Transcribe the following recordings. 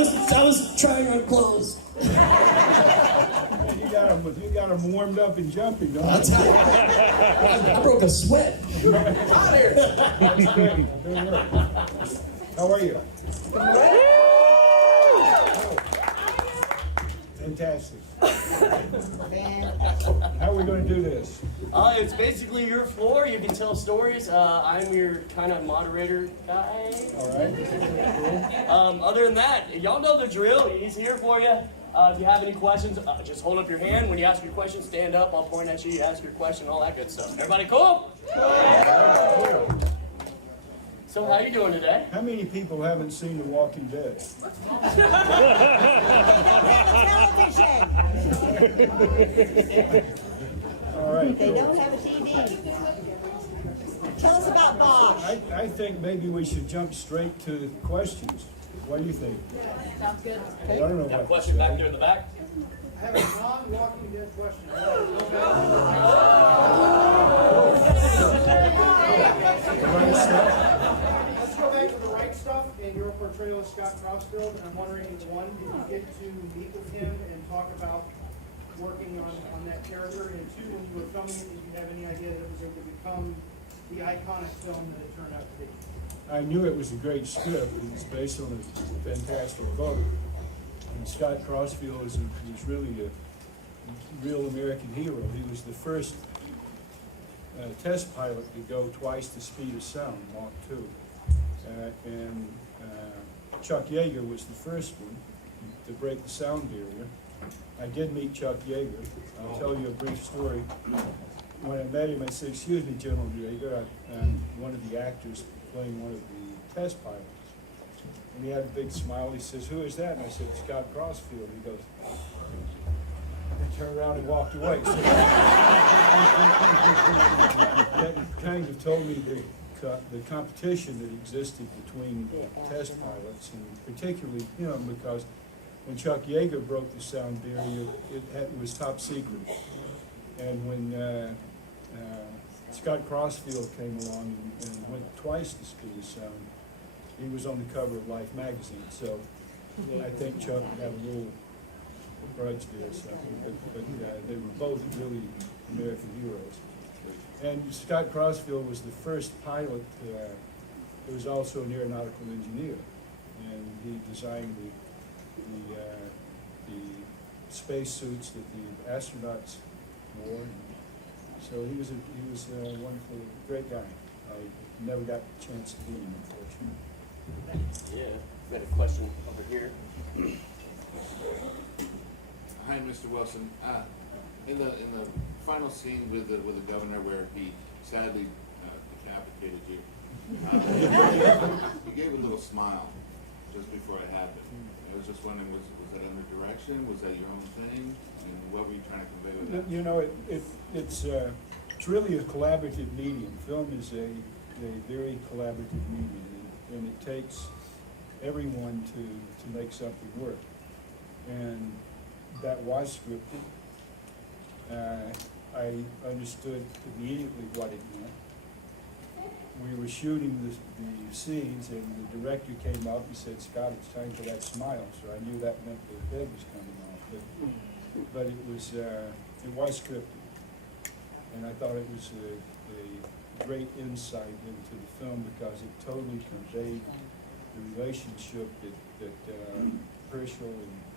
was trying on clothes. You got them warmed up and jumping, don't I'll you? tell you. I broke a sweat. Tired. That's great. Good work. How are you? Fantastic. How are we going to do this? It's basically your floor. You can tell stories. I'm your kind of moderator guy. All right. Other than that, y'all know the drill. He's here for you. If you have any questions, just hold up your hand. When you ask your question, stand up. I'll point at you. You ask your question, all that good stuff. Everybody cool? So how you doing today? How many people haven't seen The Walking Dead? All right. They don't have a TV. Tell us about Bosch. I think maybe we should jump straight to questions. What do you think? Sounds good. I don't know Got a what question back there in the back? I have a non-Walking Dead question. Let's go back to the right stuff and your portrayal of Scott Crossfield. And I'm wondering, one, did you get to meet with him and talk about working on that character? And two, when you were filming it, did you have any idea that it was going to become the iconic film that it turned out to be? I knew it was a great script. It was based on a fantastic book. And Scott Crossfield was really a real American hero. He was the first test pilot to go twice the speed of sound, Mach 2. And Chuck Yeager was the first one to break the sound barrier. I did meet Chuck Yeager. I'll tell you a brief story. When I met him, I said, "Excuse me, General Yeager, I'm one of the actors playing one of the test pilots." And he had a big smile. He says, "Who is that?" And I said, "Scott Crossfield." He goes, and turned around and walked away. So that kind of told me the competition that existed between test pilots, and particularly, because when Chuck Yeager broke the sound barrier, it was top secret. And when Scott Crossfield came along and went twice the speed of sound, he was on the cover of Life magazine. So I think Chuck had a little grudge there. So, but they were both really American heroes. And Scott Crossfield was the first pilot who was also an aeronautical engineer, and he designed the space suits that the astronauts wore. So he was a wonderful, great guy. I never got a chance to meet him, unfortunately. Yeah. We got a question over here. Hi, Mr. Wilson. In the final scene with the governor, where he sadly decapitated you, you gave a little smile just before it happened. I was just wondering, was that under direction? Was that your own thing? And what were you trying to convey with that? It's really a collaborative medium. Film is a very collaborative medium, and it takes everyone to make something work. And that was scripted. I understood immediately what it meant. We were shooting the scenes, and the director came up and said, "Scott, it's time for that smile." So I knew that meant the head was coming off. But it was scripted, and I thought it was a great insight into the film because it totally conveyed the relationship that Herschel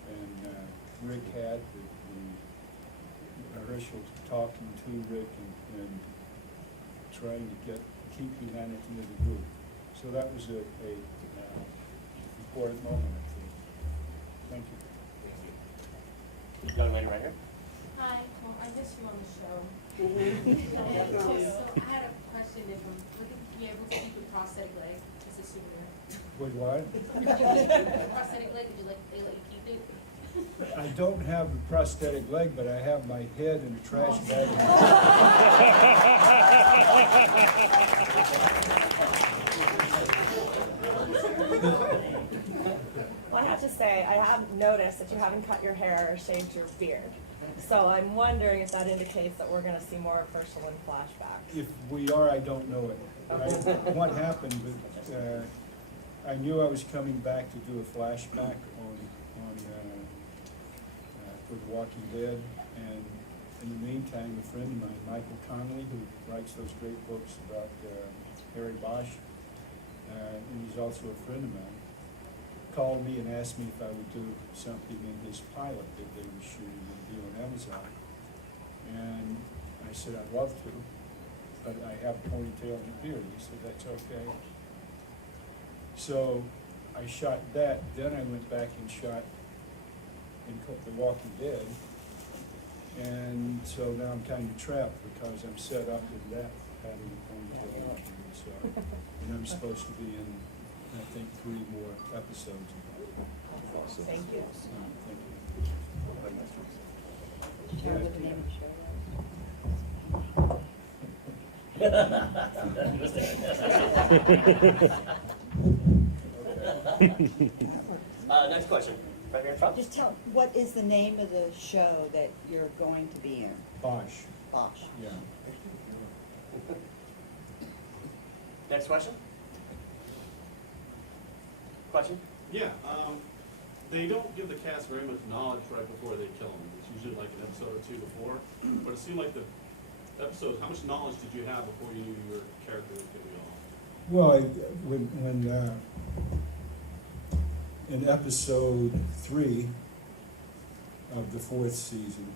and Rick had. Herschel talking to Rick and trying to keep humanity in the group. So that was a important moment, I think. Thank you. Young lady right here. Hi, well, I missed you on the show. So I had a question. If I'm looking to be able to keep a prosthetic leg as a souvenir. Wait, what? A prosthetic leg, would they let you keep it? I don't have a prosthetic leg, but I have my head in a trash bag. Well, I have to say, I have noticed that you haven't cut your hair or shaved your beard. So I'm wondering if that indicates that we're going to see more of Herschel in flashbacks. If we are, I don't know it. What happened, but I knew I was coming back to do a flashback on for The Walking Dead. And in the meantime, a friend of mine, Michael Connolly, who writes those great books about Harry Bosch, and he's also a friend of mine, called me and asked me if I would do something in his pilot that they were shooting and be on Amazon. And I said, I'd love to, but I have a ponytail and a beard. He said, that's okay. So I shot that, then I went back and shot The Walking Dead. And so now I'm kind of trapped because I'm set up with that having a ponytail and a beard. So, and I'm supposed to be in, I think, 3 more episodes. Thank you. Thank you. Did you know what the name of the show Next question, right here in front. Just tell, what is the name of the show that you're going to be in? Bosch, Bosch. yeah. Next question. Question? Yeah, they don't give the cast very much knowledge right before they kill them. It's usually like an episode or 2 before. But it seemed like the episodes, how much knowledge did you have before you knew your character was going to be off? Well, when in episode 3 of the 4th season,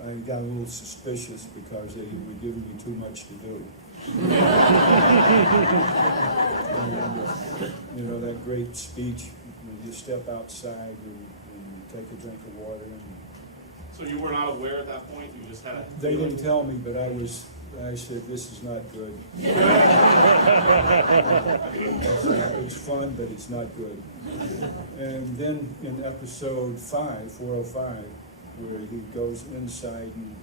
I got a little suspicious because they were giving me too much to do. You know, that great speech, when you step outside and take a drink of water. And So you were not aware at that point? You just had a they feeling? didn't tell me, but I said, this is not good. It's fun, but it's not good. And then in episode 5, 405, where he goes inside and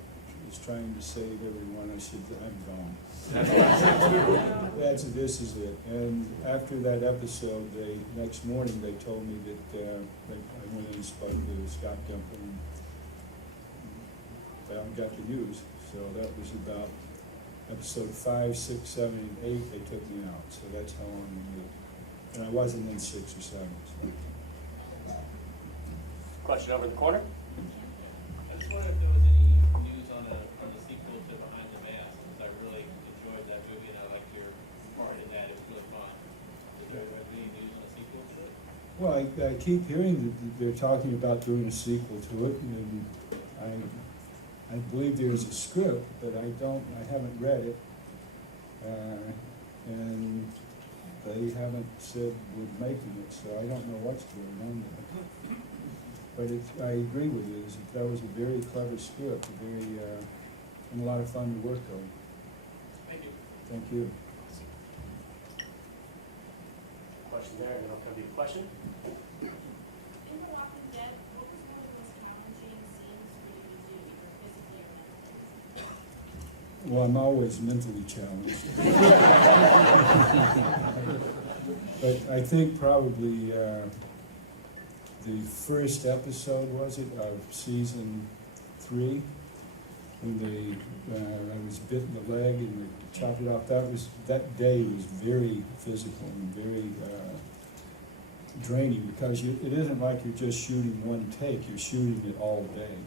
is trying to save everyone, I said, I'm gone. This is it. And after that episode, next morning they told me that I went in and spoke to Scott Gimple and got the news. So that was about episode 5, 6, 7, and 8. They took me out. So that's how long we lived. And I wasn't in 6 or 7. So. Question over in the corner. I just wondered if there was any news on the sequel to Behind the Mask, because I really enjoyed that movie and I liked your part in that. It was really fun. Is there any news on a sequel to it? Well, I keep hearing that they're talking about doing a sequel to it, and I believe there's a script, but I haven't read it, and they haven't said we're making it, so I don't know what's going on there. But I agree with you, that was a very clever script, and a lot of fun to work on. Thank you. Thank you. Question there, and then I'll come to you. Question? In The Walking Dead, what was one of the most challenging scenes for you to do, either physically or mentally? Well, I'm always mentally challenged. But I think probably the first episode, was it, of season 3, when I was bit in the leg and they chopped it off. That day was very physical and very draining, because it isn't like you're just shooting one take, you're shooting it all day.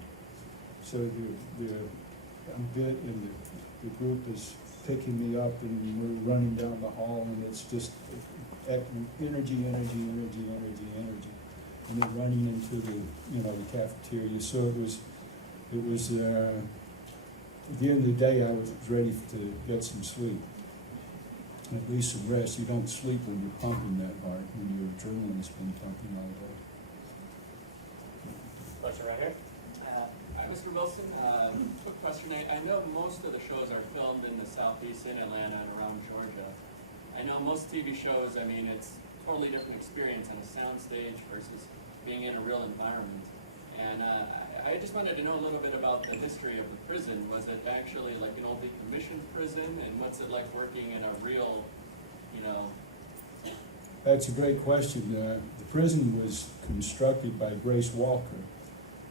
So I'm bit and the group is picking me up and we're running down the hall, and it's just energy. And then running into the cafeteria. So it was at the end of the day, I was ready to get some sleep, at least some rest. You don't sleep when you're pumping that hard, when your adrenaline's been pumping all day. Question right here. Hi, Mr. Wilson. Quick question. I know most of the shows are filmed in the southeast, in Atlanta and around Georgia. I know most TV shows, I mean, it's a totally different experience on a sound stage versus being in a real environment. And I just wanted to know a little bit about the history of the prison. Was it actually like an old decommissioned prison? And what's it like working in a real, That's a great question. The prison was constructed by Grace Walker,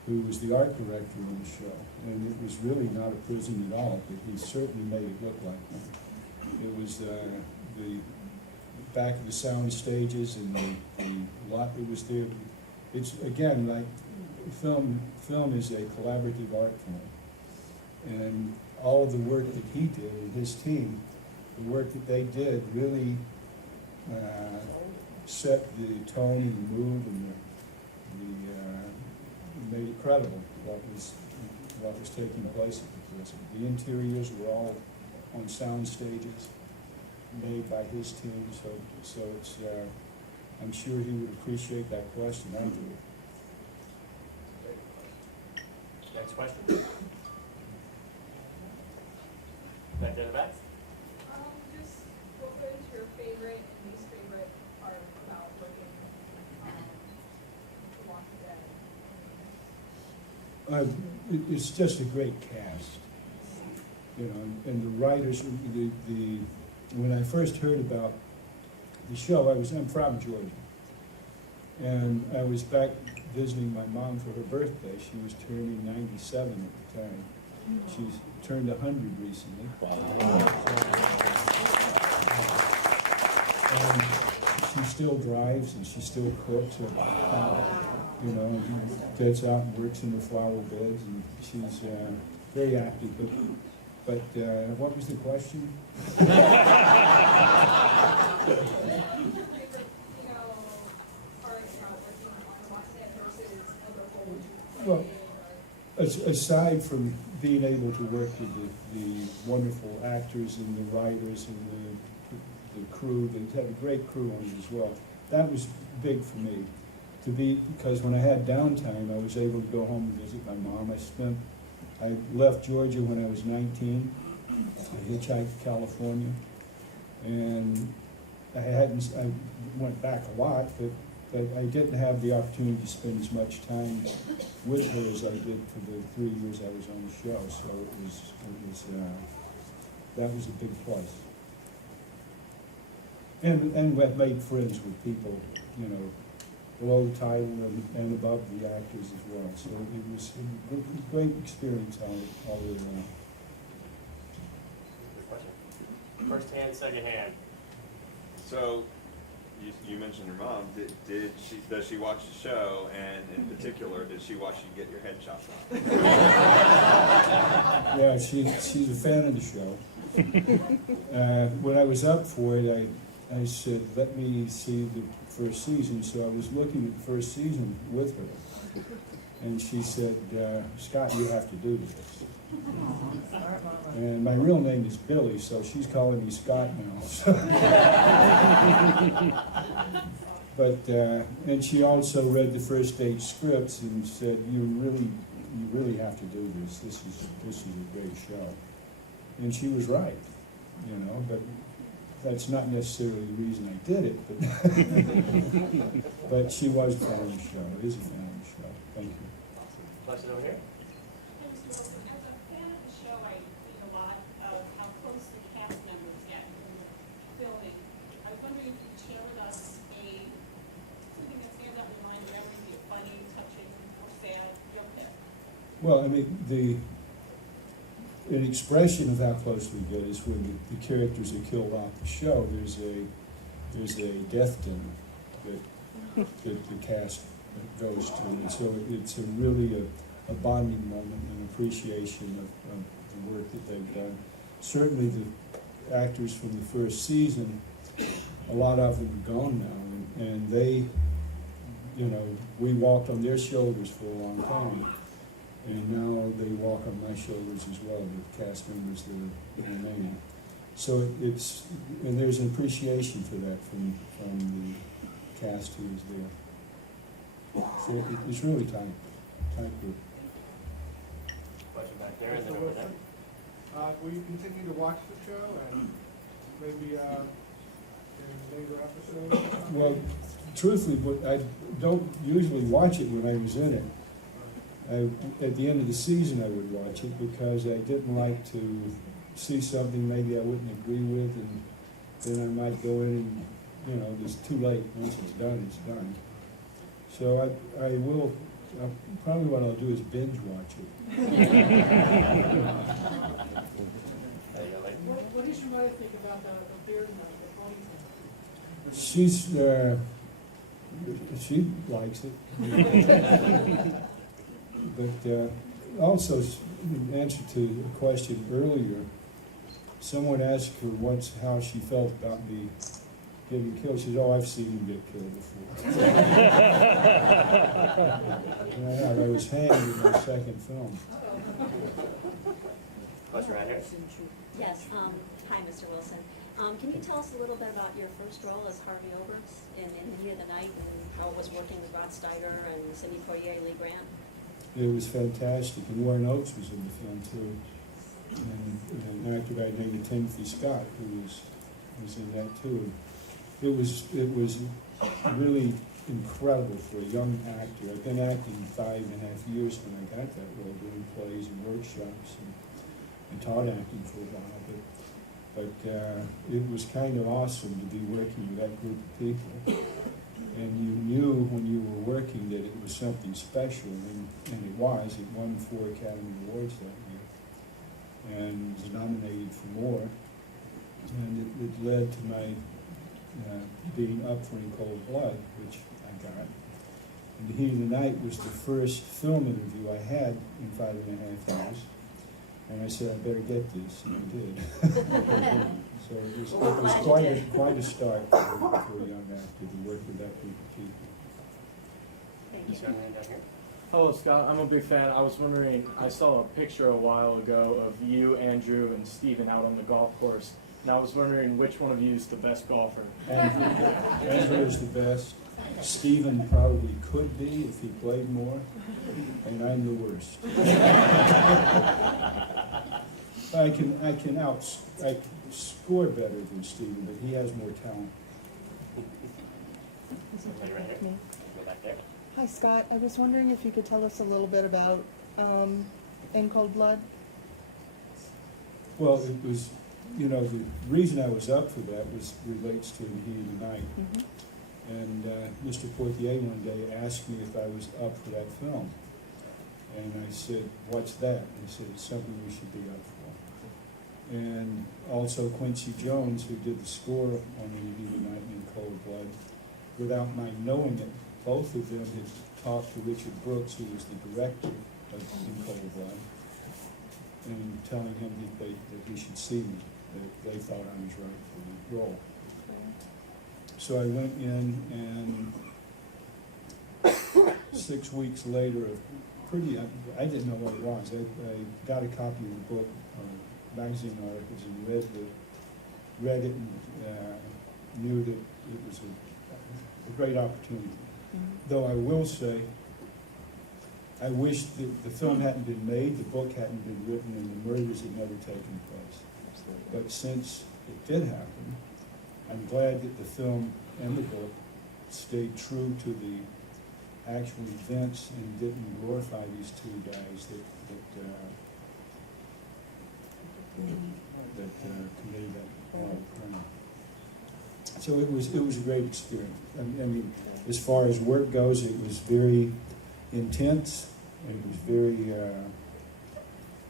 who was the art director on the show. And it was really not a prison at all, but he certainly made it look like one. It was the back of the sound stages and the lot that was there. it's, again, like, film is a collaborative art form. And all of the work that he did and his team, the work that they did really set the tone and the mood and made it credible what was taking place at the prison. The interiors were all on sound stages made by his team, so it's I'm sure he would appreciate that question. I do. Next question. Back to the back. Just what was your favorite and least favorite part about working The Walking Dead? It's just a great cast, you know, and the writers. When I first heard about the show, I'm from Georgia, and I was back visiting my mom for her birthday. She was turning 97 at the time. She's turned 100 recently. And she still drives and she still cooks. You know, and gets out and works in the flower beds, and she's very active. But what was the question? Your favorite, part about working on The Walking Dead versus other roles you Well, play? aside from being able to work with the wonderful actors and the writers and the crew, they had a great crew on it as well. That was big for me. Because when I had downtime, I was able to go home and visit my mom. I left Georgia when I was 19. I hitchhiked to California, and I went back a lot, but I didn't have the opportunity to spend as much time with her as I did for the 3 years I was on the show. So that was a big plus. And I've made friends with people, you know, below the title and above the actors as well. So it was a great experience all the way around. Good question. First hand, second hand. So, you mentioned your mom. Does she watch the show, and in particular, did she watch you get your head chopped off? Yeah, she's a fan of the show. When I was up for it, I said, let me see the first season. So I was looking at the first season with her. And she said, Scott, you have to do this. And my real name is Billy, so she's calling me Scott now. But, and she also read the first 8 scripts and said, you really have to do this. This is a great show. And she was right, you know, but that's not necessarily the reason I did it, but, but she was a fan of the show, is a fan of the show. Thank you. Question over here. Hey, Mr. Wilson, as a fan of the show, I see a lot of how close the cast members get in the filming. I was wondering if you could share with us something that stands out in your mind, whether it be funny, touching, or sad, your pick. Well, I mean, an expression of how close we get is when the characters are killed off the show. There's a death dinner that the cast goes to, and so it's really a bonding moment and appreciation of the work that they've done. Certainly, the actors from the first season, a lot of them are gone now, and they, you know, we walked on their shoulders for a long time. And now they walk on my shoulders as well, the cast members that are remaining. So and there's an appreciation for that from the cast who is there. So it's really tight group. Question back there and then over there. Will you continue to watch the show and maybe in a later episode? Well, truthfully, I don't usually watch it when I was in it. At the end of the season, I would watch it because I didn't like to see something maybe I wouldn't agree with, and then I might go in and, you know, it's too late. Once it's done, it's done. So I will, probably what I'll do is binge watch it. What does your mother think about the beard and the ponytail? She's, She likes it. But also, in answer to a question earlier, someone asked her once how she felt about me getting killed. She said, "Oh, I've seen him get killed before." And I was hanged in my second film. Question right here. Yes, hi, Mr. Wilson. Can you tell us a little bit about your first role as Harvey Oberts in the Heat of the Night, and was working with Rod Steiger and Sidney Poitier, Lee Grant? It was fantastic, and Warren Oates was in the film too, and an actor by the name of Timothy Scott, who was in that too. It was really incredible for a young actor. I've been acting 5.5 years when I got that role, doing plays and workshops and taught acting for a while, but it was kind of awesome to be working with that group of people. And you knew when you were working that it was something special, and it was. It won 4 Academy Awards that year, and was nominated for more. And it led to my being up for In Cold Blood, which I got. And The Heat of the Night was the first film interview I had in 5.5 years. And I said, I better get this, and I did. So it was quite a start for a young actor to work with that group of people. This young man down here. Hello, Scott. I'm a big fan. I was wondering, I saw a picture a while ago of you, Andrew, and Stephen out on the golf course. And I was wondering which one of you is the best golfer. Andrew is the best. Stephen probably could be if he played more. And I'm the worst. I can score better than Stephen, but he has more talent. Somebody right here. Go back there. Hi, Scott. I was wondering if you could tell us a little bit about In Cold Blood. Well, it was, the reason I was up for that relates to The Heat of the Night. Mm-hmm. And Mr. Poitier one day asked me if I was up for that film. And I said, "What's that?" And he said, "It's something we should be up for." And also Quincy Jones, who did the score on The Heat of the Night and In Cold Blood, without my knowing it, both of them had talked to Richard Brooks, who was the director of In Cold Blood, and telling him that he should see me, that they thought I was right for the role. So I went in, and 6 weeks later, I didn't know what it was. I got a copy of the book, magazine articles, and read it, and knew that it was a great opportunity. Mm-hmm. Though I will say, I wish that the film hadn't been made, the book hadn't been written, and the murders had never taken place. But since it did happen, I'm glad that the film and the book stayed true to the actual events and didn't glorify these two guys that committed that crime. So it was a great experience. I mean, as far as work goes, it was very intense, and it was very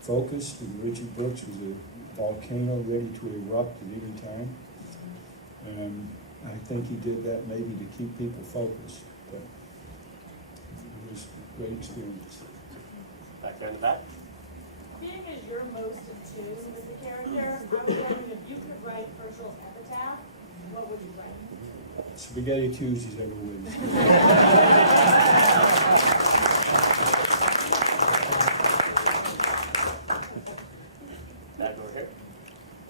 focused. And Richard Brooks was a volcano ready to erupt at any time. And I think he did that maybe to keep people focused. But it was a great experience. Back there in the back. Being as you're most in tune with the character, I was wondering if you could write Herschel's epitaph, what would you write? Spaghetti Tuesdays ever wins. Back over here.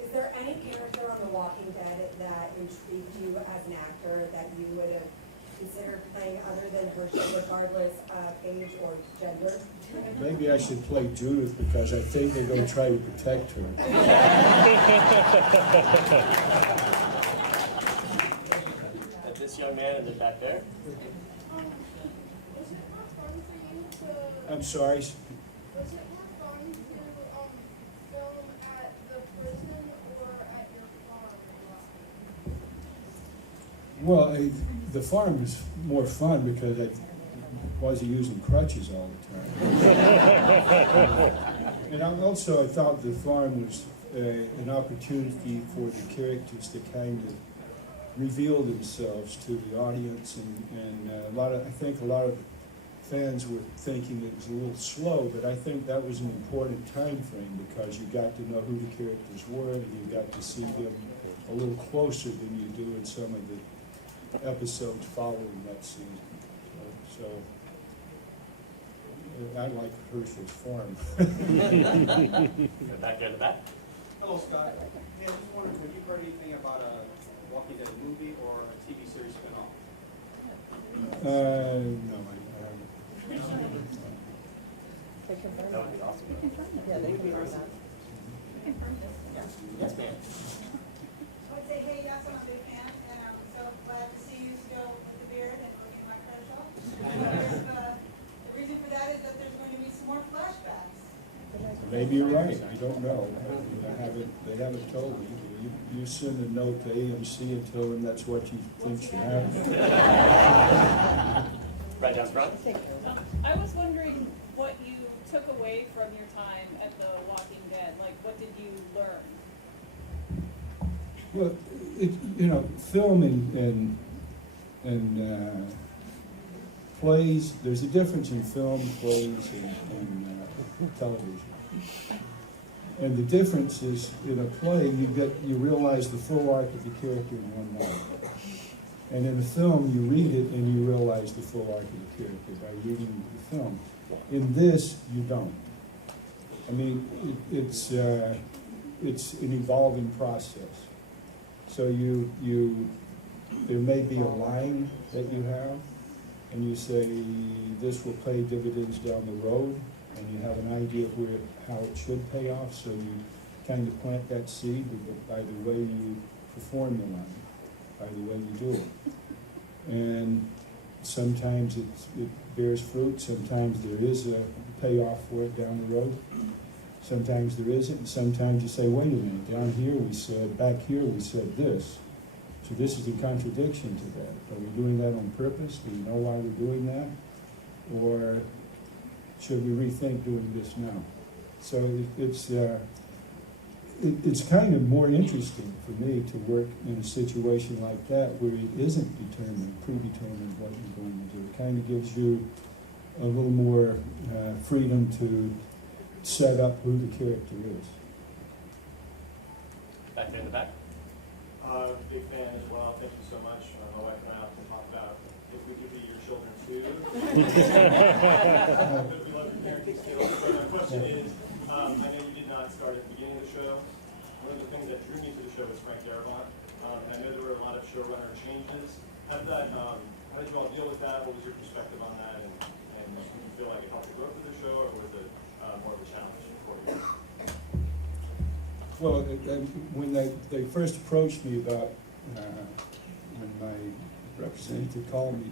Is there any character on The Walking Dead that intrigued you as an actor that you would have considered playing other than Herschel, regardless of age or gender? Maybe I should play Judith because I think they're going to try to protect her. This young man in the back there. Was it more fun for you to... I'm sorry. Was it more fun to film at the prison or at your farm? Well, the farm is more fun because I wasn't using crutches all the time. And I thought the farm was an opportunity for the characters to kind of reveal themselves to the audience, and I think a lot of fans were thinking it was a little slow, but I think that was an important time frame because you got to know who the characters were, and you got to see them a little closer than you do in some of the episodes following that season. So I like Herschel's farm. Back there in the back. Hello, Scott. Hey, I just wondered, have you heard anything about a Walking Dead movie or a TV series spin-off? No, I haven't. They confirmed That would be awesome. Yeah, they confirmed that. Yes, ma'am. I would say, hey, yes, I'm a big fan, and I'm so glad to see you still with the beard and looking like Kershaw. The reason for that is that there's going to be some more flashbacks. Maybe you're right, I don't know. They haven't told me. You send a note to AMC and tell them that's what you think should happen. Right down front. I was wondering what you took away from your time at The Walking Dead. Like, what did you learn? Well, film and plays, there's a difference in film, plays, and television. And the difference is, in a play, you realize the full arc of the character in one night. And in a film, you read it and you realize the full arc of the character by reading the film. In this, you don't. I mean, it's an evolving process. So there may be a line that you have, and you say, this will pay dividends down the road, and you have an idea of how it should pay off, so you kind of plant that seed by the way you perform the line, by the way you do it. And sometimes it bears fruit, sometimes there is a payoff for it down the road, sometimes there isn't, and sometimes you say, wait a minute, back here we said this, so this is in contradiction to that. Are we doing that on purpose? Do we know why we're doing that? Or should we rethink doing this now? So it's kind of more interesting for me to work in a situation like that where it isn't predetermined what you're going to do. It kind of gives you a little more freedom to set up who the character is. Back there in the back. Big fan as well. Thank you so much. My wife and I often talk about if we could be your children too. Because we love your parenting skills. So my question is, I know you did not start at the beginning of the show. One of the things that drew me to the show was Frank Darabont. And I know there were a lot of showrunner changes. How did you all deal with that? What was your perspective on that? And did you feel like it helped the growth of the show, or was it more of a challenge for you? Well, when they first approached me about, when my representative called me,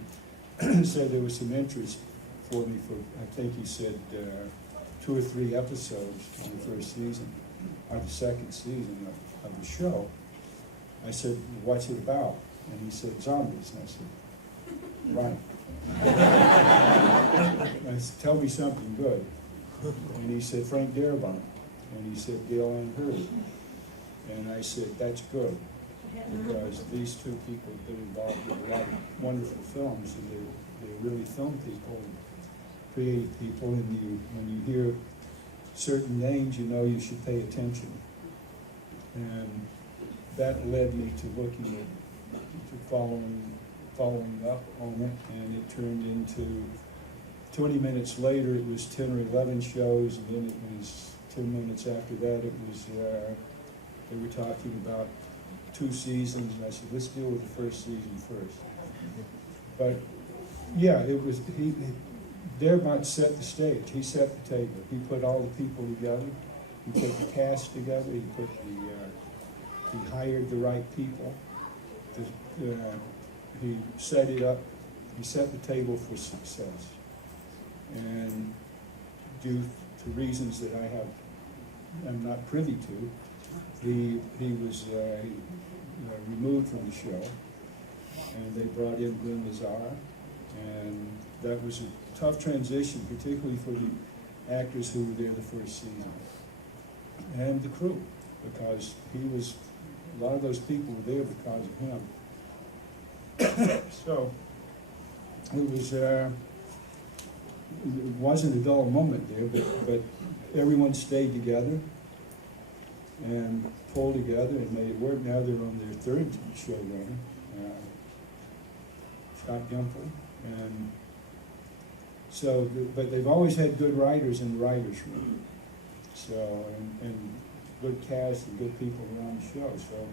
said there was some interest for me for, I think he said 2 or 3 episodes on the first season, or the second season of the show. I said, what's it about? And he said, zombies. And I said, right. I said, tell me something good. And he said, Frank Darabont. And he said, Gail Ann Hurd. And I said, that's good, because these 2 people have been involved with a lot of wonderful films, and they're really film people, and creative people, and when you hear certain names, you know you should pay attention. And that led me to looking at, following up on it, and it turned into 20 minutes later, it was 10 or 11 shows, and then it was 10 minutes after that, it was, they were talking about 2 seasons, and I said, let's deal with the first season first. But, yeah, Darabont set the stage. He set the table. He put all the people together. He put the cast together. He hired the right people. He set it up. He set the table for success. And due to reasons that I'm not privy to, he was removed from the show, and they brought in Glenn Lazar, and that was a tough transition, particularly for the actors who were there the first season, and the crew, because a lot of those people were there because of him, So it wasn't a dull moment there, but everyone stayed together and pulled together and made it work. Now they're on their third showrunner, Scott Gimple, and so, but they've always had good writers in the writers' room. So, and good cast and good people around the show. So,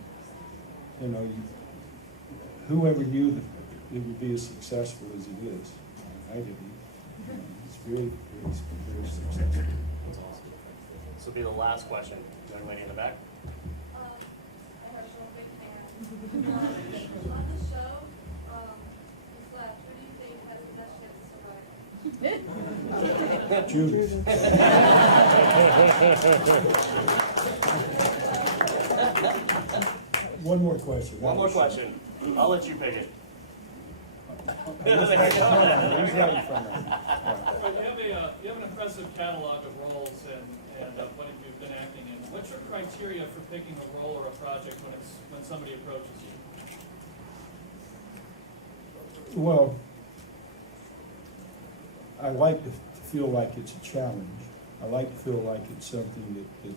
you know, whoever knew that it would be as successful as it is, I didn't. It's very, very successful. That's awesome. This will be the last question. Young lady in the back. I have a big fan. On the show, who's left, who do you think has the best chance to survive? Judy. One more question. One more question. I'll let you pick it. He's right in front of me. You have an impressive catalog of roles and what you've been acting in. What's your criteria for picking a role or a project when somebody approaches you? Well, I like to feel like it's a challenge. I like to feel like it's something that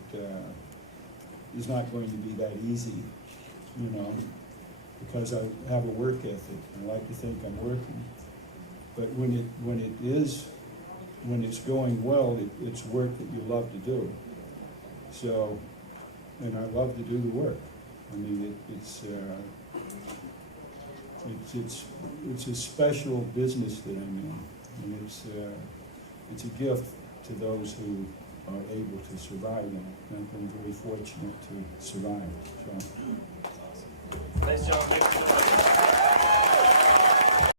is not going to be that easy, you know, because I have a work ethic. I like to think I'm working. But when it's going well, it's work that you love to do. So, and I love to do the work. I mean, it's a special business that I'm in, and it's a gift to those who are able to survive them. And I'm very fortunate to survive. So. Nice job.